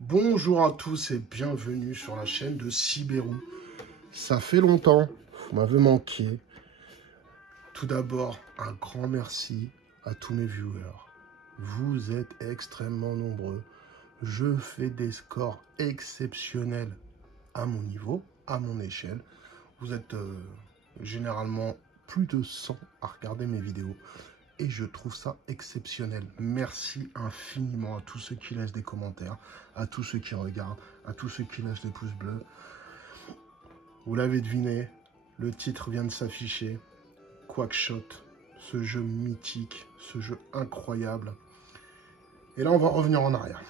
Bonjour à tous et bienvenue sur la chaîne de Sibérou. Ça fait longtemps, vous m'avez manqué. Tout d'abord, un grand merci à tous mes viewers. Vous êtes extrêmement nombreux. Je fais des scores exceptionnels à mon niveau, à mon échelle. Vous êtes généralement plus de 100 à regarder mes vidéos. Et je trouve ça exceptionnel. Merci infiniment à tous ceux qui laissent des commentaires, à tous ceux qui regardent, à tous ceux qui lâchent des pouces bleus. Vous l'avez deviné, le titre vient de s'afficher. Quackshot, ce jeu mythique, ce jeu incroyable. Et là, on va revenir en arrière.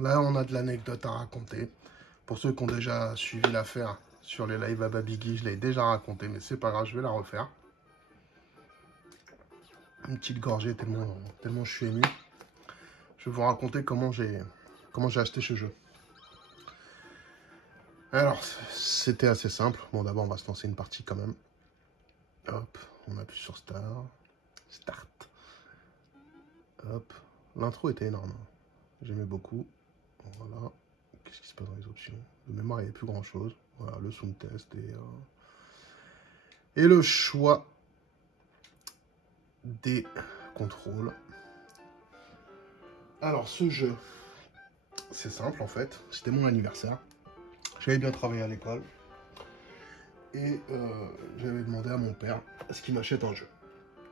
Là, on a de l'anecdote à raconter. Pour ceux qui ont déjà suivi l'affaire sur les lives à Babigui, je l'ai déjà raconté, mais c'est pas grave, je vais la refaire. Une petite gorgée tellement je suis ému. Je vais vous raconter comment j'ai acheté ce jeu. Alors, c'était assez simple. Bon, d'abord, on va se lancer une partie quand même. Hop, on appuie sur Start. Hop, l'intro était énorme. J'aimais beaucoup. Voilà. Qu'est-ce qui se passe dans les options? De mémoire, il n'y avait plus grand-chose. Voilà, le sound test et le choix des contrôles. Alors, ce jeu, c'est simple en fait. C'était mon anniversaire. J'avais bien travaillé à l'école. Et j'avais demandé à mon père à ce qu'il m'achète un jeu.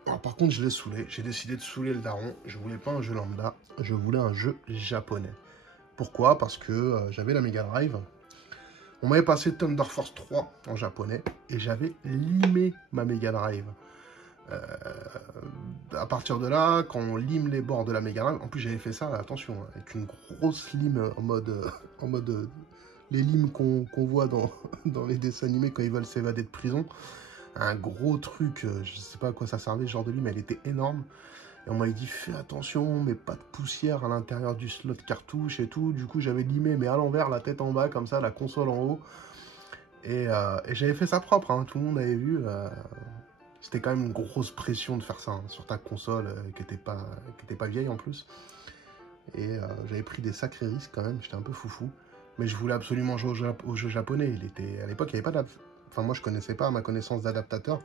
Alors, par contre, je l'ai saoulé. J'ai décidé de saouler le daron. Je voulais pas un jeu lambda. Je voulais un jeu japonais. Pourquoi? Parce que j'avais la Mega Drive. On m'avait passé Thunder Force 3 en japonais. Et j'avais limé ma Mega Drive. À partir de là, quand on lime les bords de la Mega Drive, en plus j'avais fait ça, attention, avec une grosse lime en mode les limes qu'on voit dans les dessins animés quand ils veulent s'évader de prison. Un gros truc, je sais pas à quoi ça servait ce genre de lime, elle était énorme. Et on m'avait dit fais attention, mais pas de poussière à l'intérieur du slot cartouche et tout. Du coup j'avais limé, mais à l'envers, la tête en bas, comme ça, la console en haut. Et j'avais fait ça propre, hein, tout le monde avait vu. C'était quand même une grosse pression de faire ça hein, sur ta console qui était pas vieille en plus. Et j'avais pris des sacrés risques quand même, j'étais un peu foufou. Mais je voulais absolument jouer au jeu japonais. À l'époque, il n'y avait pas d'adaptateur. Enfin, moi, je connaissais pas à ma connaissance d'adaptateur.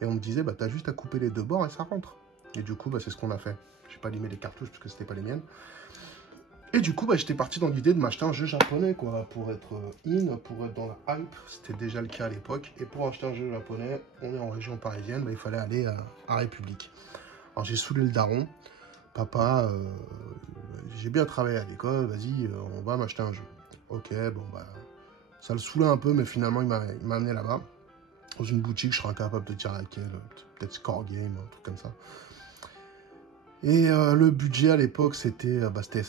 Et on me disait, bah, t'as juste à couper les deux bords et ça rentre. Et du coup, bah, c'est ce qu'on a fait. J'ai pas limé les cartouches parce que c'était pas les miennes. Et du coup, bah, j'étais parti dans l'idée de m'acheter un jeu japonais, quoi, pour être pour être dans la hype. C'était déjà le cas à l'époque. Et pour acheter un jeu japonais, on est en région parisienne, bah, il fallait aller à République. Alors, j'ai saoulé le daron. Papa, j'ai bien travaillé à l'école, vas-y, on va m'acheter un jeu. Ok, bon, bah, ça le saoulait un peu, mais finalement, il m'a amené là-bas. Dans une boutique, je serais incapable de dire laquelle, peut-être Score Game, un truc comme ça. Et le budget à l'époque, ça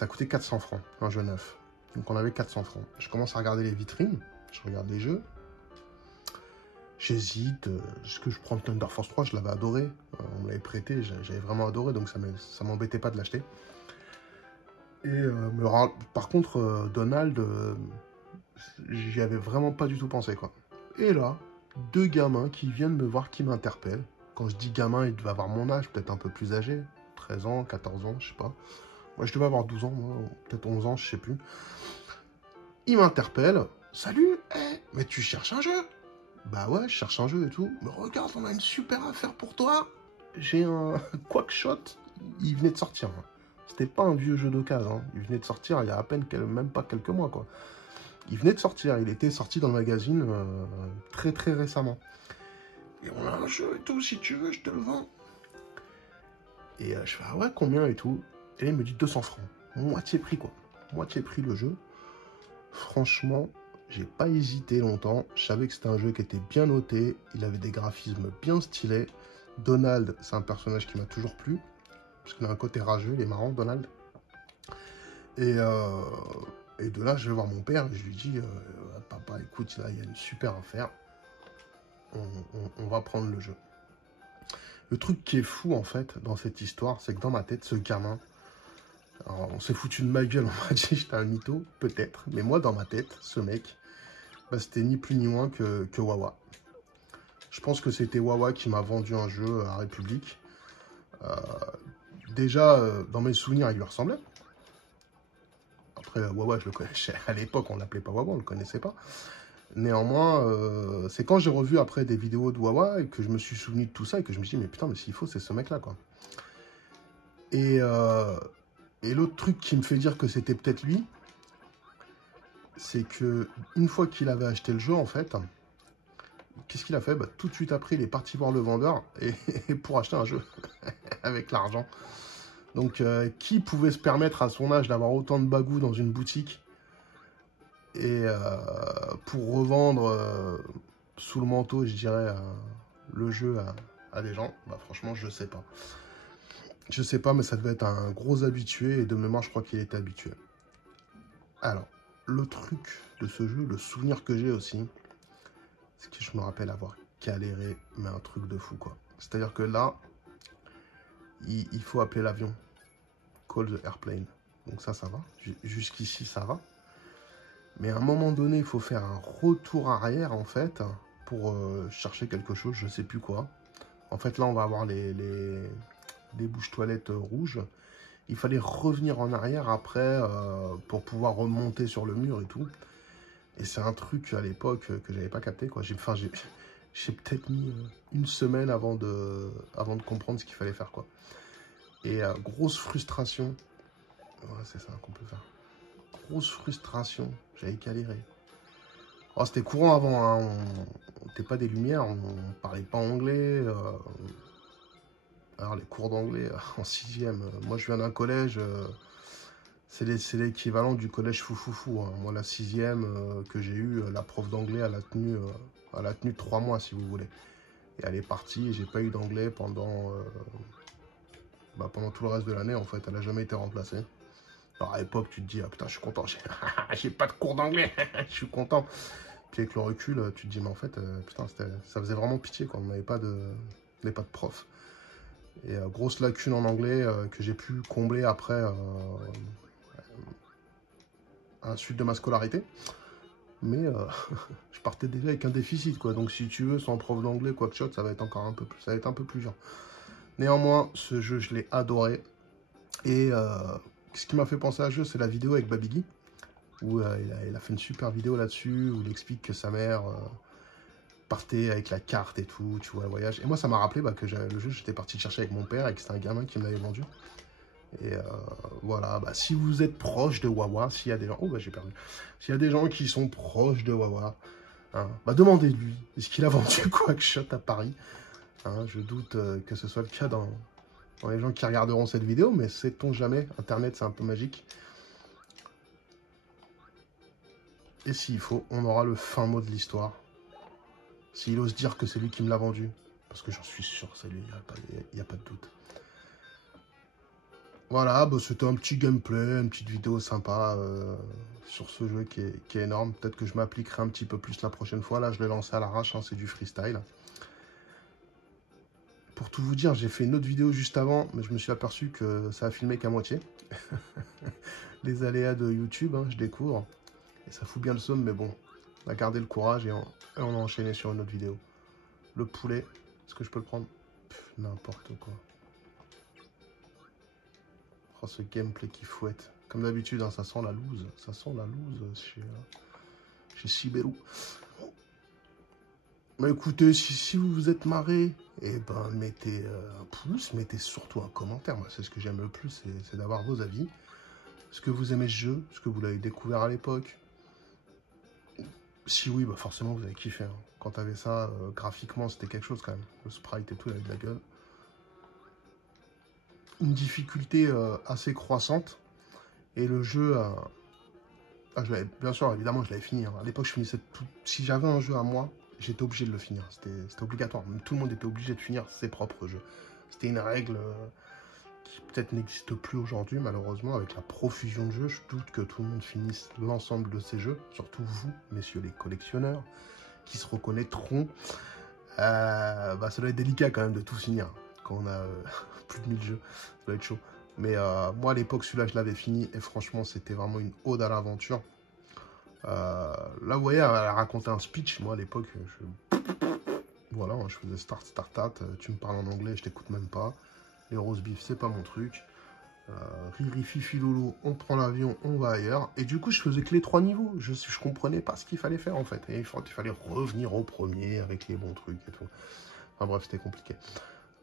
coûtait 400 francs, un jeu neuf. Donc on avait 400 francs. Je commence à regarder les vitrines, je regarde les jeux. J'hésite, est-ce que je prends le Thunder Force 3? Je l'avais adoré, on me l'avait prêté, j'avais vraiment adoré, donc ça m'embêtait pas de l'acheter. Et par contre, Donald, j'y avais vraiment pas du tout pensé, quoi. Et là, deux gamins qui viennent me voir, qui m'interpellent. Quand je dis gamin, ils devaient avoir mon âge, peut-être un peu plus âgé. 13 ans, 14 ans, je sais pas. Moi, je devais avoir 12 ans, moi, peut-être 11 ans, je sais plus. Ils m'interpellent. Salut, mais tu cherches un jeu? Bah ouais, je cherche un jeu et tout. Mais regarde, on a une super affaire pour toi. J'ai un Quackshot. Il venait de sortir. Hein. C'était pas un vieux jeu d'occasion. Hein. Il venait de sortir il y a à peine, même pas quelques mois, quoi. Il venait de sortir. Il était sorti dans le magazine très très récemment. Et on a un jeu et tout, si tu veux, je te le vends. Et je fais, ah ouais, combien et tout. Et là, il me dit 200 francs. Moitié prix, quoi. Moitié prix le jeu. Franchement, j'ai pas hésité longtemps. Je savais que c'était un jeu qui était bien noté. Il avait des graphismes bien stylés. Donald, c'est un personnage qui m'a toujours plu. Parce qu'il a un côté rageux, il est marrant, Donald. Et de là, je vais voir mon père et je lui dis, papa, écoute, là, il y a une super affaire. On va prendre le jeu. Le truc qui est fou, en fait, dans cette histoire, c'est que dans ma tête, ce gamin, alors, on s'est foutu de ma gueule, on m'a dit j'étais un mytho, peut-être. Mais moi, dans ma tête, ce mec, bah, c'était ni plus ni moins que Wawa. Je pense que c'était Wawa qui m'a vendu un jeu à République. Déjà, dans mes souvenirs, il lui ressemblait. Après, Wawa, je le connaissais. À l'époque, on l'appelait pas Wawa, on le connaissait pas. Néanmoins, c'est quand j'ai revu après des vidéos de Wawa et que je me suis souvenu de tout ça et que je me suis dit, mais putain, mais s'il faut, c'est ce mec-là, quoi. Et, euh, et l'autre truc qui me fait dire que c'était peut-être lui, c'est que une fois qu'il avait acheté le jeu, en fait, qu'est-ce qu'il a fait? Bah, tout de suite après, il est parti voir le vendeur et pour acheter un jeu avec l'argent. Donc, qui pouvait se permettre à son âge d'avoir autant de bagou dans une boutique et pour revendre sous le manteau, je dirais, le jeu à des gens? Bah, franchement, je sais pas. Je sais pas, mais ça devait être un gros habitué et de mémoire, je crois qu'il était habitué. Alors, le truc de ce jeu, le souvenir que j'ai aussi, c'est que je me rappelle avoir galéré, mais un truc de fou, quoi. C'est-à-dire que là, il faut appeler l'avion. Call the airplane. Donc ça va. Jusqu'ici, ça va. Mais à un moment donné, il faut faire un retour arrière, en fait, pour chercher quelque chose, je sais plus quoi. En fait, là, on va avoir les bouches toilettes rouges. Il fallait revenir en arrière après pour pouvoir remonter sur le mur et tout. Et c'est un truc à l'époque que j'avais pas capté, quoi. J'ai peut-être mis une semaine avant de comprendre ce qu'il fallait faire, quoi. Et grosse frustration. Ouais, c'est ça qu'on peut faire. Grosse frustration. J'avais galéré. Oh, c'était courant avant, hein. On n'était pas des lumières, on parlait pas anglais. Alors les cours d'anglais en 6e, moi je viens d'un collège, c'est l'équivalent du collège foufoufou, hein. Moi la 6e que j'ai eue, la prof d'anglais elle a tenu 3 mois si vous voulez. Et elle est partie et j'ai pas eu d'anglais pendant tout le reste de l'année en fait, elle a jamais été remplacée. Alors à l'époque tu te dis, ah putain je suis content, j'ai pas de cours d'anglais, je suis content. Puis avec le recul, tu te dis mais en fait, putain ça faisait vraiment pitié quoi, on n'avait pas de prof. Et grosse lacune en anglais que j'ai pu combler après à la suite de ma scolarité. Mais je partais déjà avec un déficit, quoi. Donc si tu veux, sans prof d'anglais, quoi que chose, ça va être encore un peu plus, ça va être un peu plus dur. Néanmoins, ce jeu, je l'ai adoré. Et ce qui m'a fait penser à ce jeu, c'est la vidéo avec Babigui, où il a fait une super vidéo là-dessus, où il explique que sa mère partait avec la carte et tout, tu vois, le voyage. Et moi, ça m'a rappelé que le jeu, j'étais parti le chercher avec mon père et que c'était un gamin qui me l'avait vendu. Et voilà, si vous êtes proche de Wawa, s'il y a des gens... Oh, j'ai perdu. S'il y a des gens qui sont proches de Wawa, hein, demandez-lui, est-ce qu'il a vendu Quackshot à Paris, hein, je doute que ce soit le cas dans les gens qui regarderont cette vidéo, mais sait-on jamais, Internet, c'est un peu magique. Et s'il faut, on aura le fin mot de l'histoire. S'il ose dire que c'est lui qui me l'a vendu, parce que j'en suis sûr, c'est lui, il n'y a pas de doute. Voilà, c'était un petit gameplay, une petite vidéo sympa sur ce jeu qui est énorme. Peut-être que je m'appliquerai un petit peu plus la prochaine fois. Là, je l'ai lancé à l'arrache, hein, c'est du freestyle. Pour tout vous dire, j'ai fait une autre vidéo juste avant, mais je me suis aperçu que ça a filmé qu'à moitié. Les aléas de YouTube, hein, je découvre. Et ça fout bien le somme, mais bon, on a gardé le courage et on a enchaîné sur une autre vidéo. Le poulet, est-ce que je peux le prendre? N'importe quoi. Oh, ce gameplay qui fouette. Comme d'habitude, hein, ça sent la loose. Ça sent la loose chez Siberou. Mais écoutez, si vous vous êtes marré, eh ben, mettez un pouce, mettez surtout un commentaire. Moi, c'est ce que j'aime le plus, c'est d'avoir vos avis. Est-ce que vous aimez ce jeu? Est-ce que vous l'avez découvert à l'époque? Si oui, forcément, vous avez kiffé. Hein. Quand t'avais ça, graphiquement, c'était quelque chose quand même. Le sprite et tout, il avait de la gueule. Une difficulté assez croissante. Et le jeu, bien sûr, évidemment, je l'avais fini. Hein. À l'époque, je finissais tout. Si j'avais un jeu à moi, j'étais obligé de le finir. C'était obligatoire. Même tout le monde était obligé de finir ses propres jeux. C'était une règle qui peut-être n'existe plus aujourd'hui, malheureusement, avec la profusion de jeux. Je doute que tout le monde finisse l'ensemble de ses jeux. Surtout vous, messieurs les collectionneurs, qui se reconnaîtront. Ça doit être délicat quand même de tout finir. Quand on a plus de 1000 jeux, ça doit être chaud. Mais moi, à l'époque, celui-là, je l'avais fini. Et franchement, c'était vraiment une ode à l'aventure. Là, vous voyez, elle a raconté un speech. Moi, à l'époque, voilà, je faisais start, tu me parles en anglais, je t'écoute même pas. Les roast beef, c'est pas mon truc. Riri, Fifi, Loulou, on prend l'avion, on va ailleurs. Et du coup, je faisais que les 3 niveaux. Je comprenais pas ce qu'il fallait faire, en fait. Et il fallait revenir au premier avec les bons trucs et tout. Enfin bref, c'était compliqué.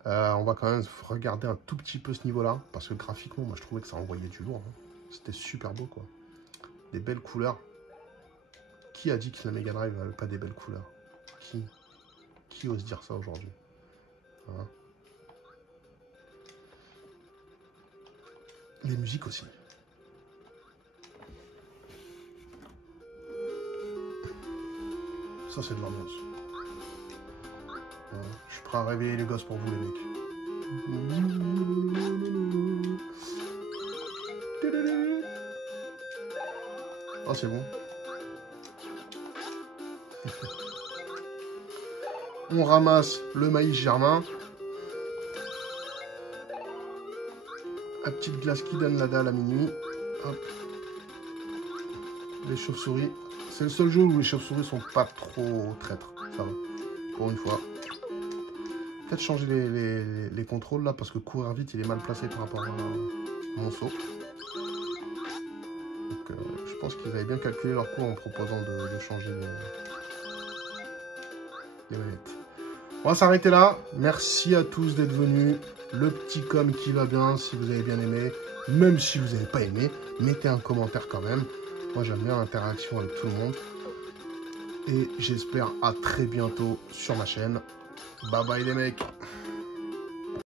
On va quand même regarder un tout petit peu ce niveau-là. Parce que graphiquement, moi, je trouvais que ça envoyait du lourd. Hein. C'était super beau, quoi. Des belles couleurs. Qui a dit que la Mega Drive n'avait pas des belles couleurs? Qui ose dire ça aujourd'hui? Hein? Les musiques aussi. Ça, c'est de l'ambiance. Voilà. Je suis prêt à réveiller les gosses pour vous, les mecs. Ah, c'est bon. On ramasse le maïs germain. La petite glace qui donne la dalle à minuit. Hop. Les chauves-souris. C'est le seul jeu où les chauves-souris sont pas trop traîtres. Ça va. Pour une fois. Peut-être changer les contrôles là, parce que courir vite, il est mal placé par rapport à mon saut. Donc, je pense qu'ils avaient bien calculé leur cours en proposant de changer les manettes. On va s'arrêter là. Merci à tous d'être venus. Le petit com qui va bien, si vous avez bien aimé. Même si vous n'avez pas aimé, mettez un commentaire quand même. Moi, j'aime bien l'interaction avec tout le monde. Et j'espère à très bientôt sur ma chaîne. Bye bye les mecs.